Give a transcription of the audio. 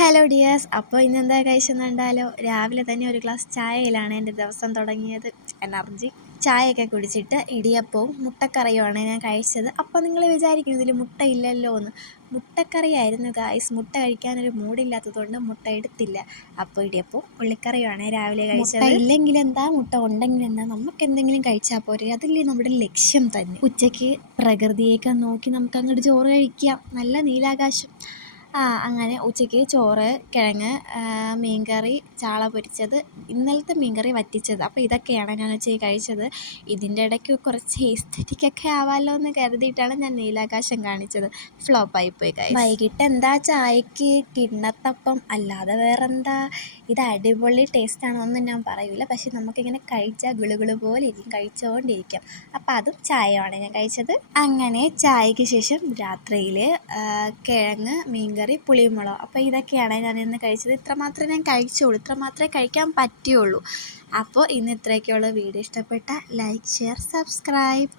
Hello dears. അപ്പോൾ ഇന്നെന്താ കഴിച്ചെന്ന് കണ്ടാലോ. രാവിലെ തന്നെ ഒരു ഗ്ലാസ് ചായയിലാണ് എൻ്റെ ദിവസം തുടങ്ങിയത്. എനർജി ചായയൊക്കെ കുടിച്ചിട്ട് ഇടിയപ്പവും മുട്ടക്കറിയുമാണ് ഞാൻ കഴിച്ചത്. അപ്പോൾ നിങ്ങൾ വിചാരിക്കും ഇതിൽ മുട്ട ഇല്ലല്ലോ എന്ന്. മുട്ടക്കറിയായിരുന്നു ഗായ്സ്. മുട്ട കഴിക്കാനൊരു മൂടില്ലാത്തതുകൊണ്ട് മുട്ട എടുത്തില്ല. അപ്പോൾ ഇടിയപ്പവും ഉള്ളിക്കറിയുമാണ് രാവിലെ കഴിച്ചത്. മുട്ട ഇല്ലെങ്കിൽ എന്താ, മുട്ട ഉണ്ടെങ്കിൽ എന്താ, നമുക്ക് എന്തെങ്കിലും കഴിച്ചാൽ പോരെ. അതല്ലേ നമ്മുടെ ലക്ഷ്യം തന്നെ. ഉച്ചയ്ക്ക് പ്രകൃതിയൊക്കെ നോക്കി നമുക്ക് അങ്ങോട്ട് ചോറ് കഴിക്കാം. നല്ല നീലാകാശം. അങ്ങനെ ഉച്ചയ്ക്ക് ചോറ്, കിഴങ്ങ്, മീൻകറി, ചാള പൊരിച്ചത്, ഇന്നലത്തെ മീൻകറി വറ്റിച്ചത്. അപ്പോൾ ഇതൊക്കെയാണ് ഞാൻ ഉച്ചയ്ക്ക് കഴിച്ചത്. ഇതിൻ്റെ ഇടയ്ക്ക് കുറച്ച് എസ്തെറ്റിക്കൊക്കെ ആവാമല്ലോ എന്ന് കരുതിയിട്ടാണ് ഞാൻ നീലാകാശം കാണിച്ചത്. ഫ്ലോപ്പായിപ്പോയി ഗൈസ്. വൈകിട്ട് എന്താ ചായക്ക്? കിണ്ണത്തപ്പം. അല്ലാതെ വേറെന്താ. ഇത് അടിപൊളി ടേസ്റ്റാണോ ഒന്നും ഞാൻ പറയില്ല, പക്ഷെ നമുക്കിങ്ങനെ കഴിച്ചാൽ ഗുളുഗുളു പോലെ ഇരിക്കും, കഴിച്ചുകൊണ്ടിരിക്കാം. അപ്പോൾ അതും ചായയാണ് ഞാൻ കഴിച്ചത്. അങ്ങനെ ചായയ്ക്ക് ശേഷം രാത്രിയിൽ കിഴങ്ങ്, മീൻകറി, പുളിമുളക്. അപ്പോൾ ഇതൊക്കെയാണ് ഞാൻ ഇന്ന് കഴിച്ചത്. ഇത്ര മാത്രമേ ഞാൻ കഴിച്ചുള്ളൂ, ഇത്ര മാത്രമേ കഴിക്കാൻ പറ്റുകയുള്ളൂ. അപ്പോൾ ഇന്ന് ഇത്രയൊക്കെയുള്ള വീഡിയോ. ഇഷ്ടപ്പെട്ട ലൈക്ക്, ഷെയർ, സബ്സ്ക്രൈബ്.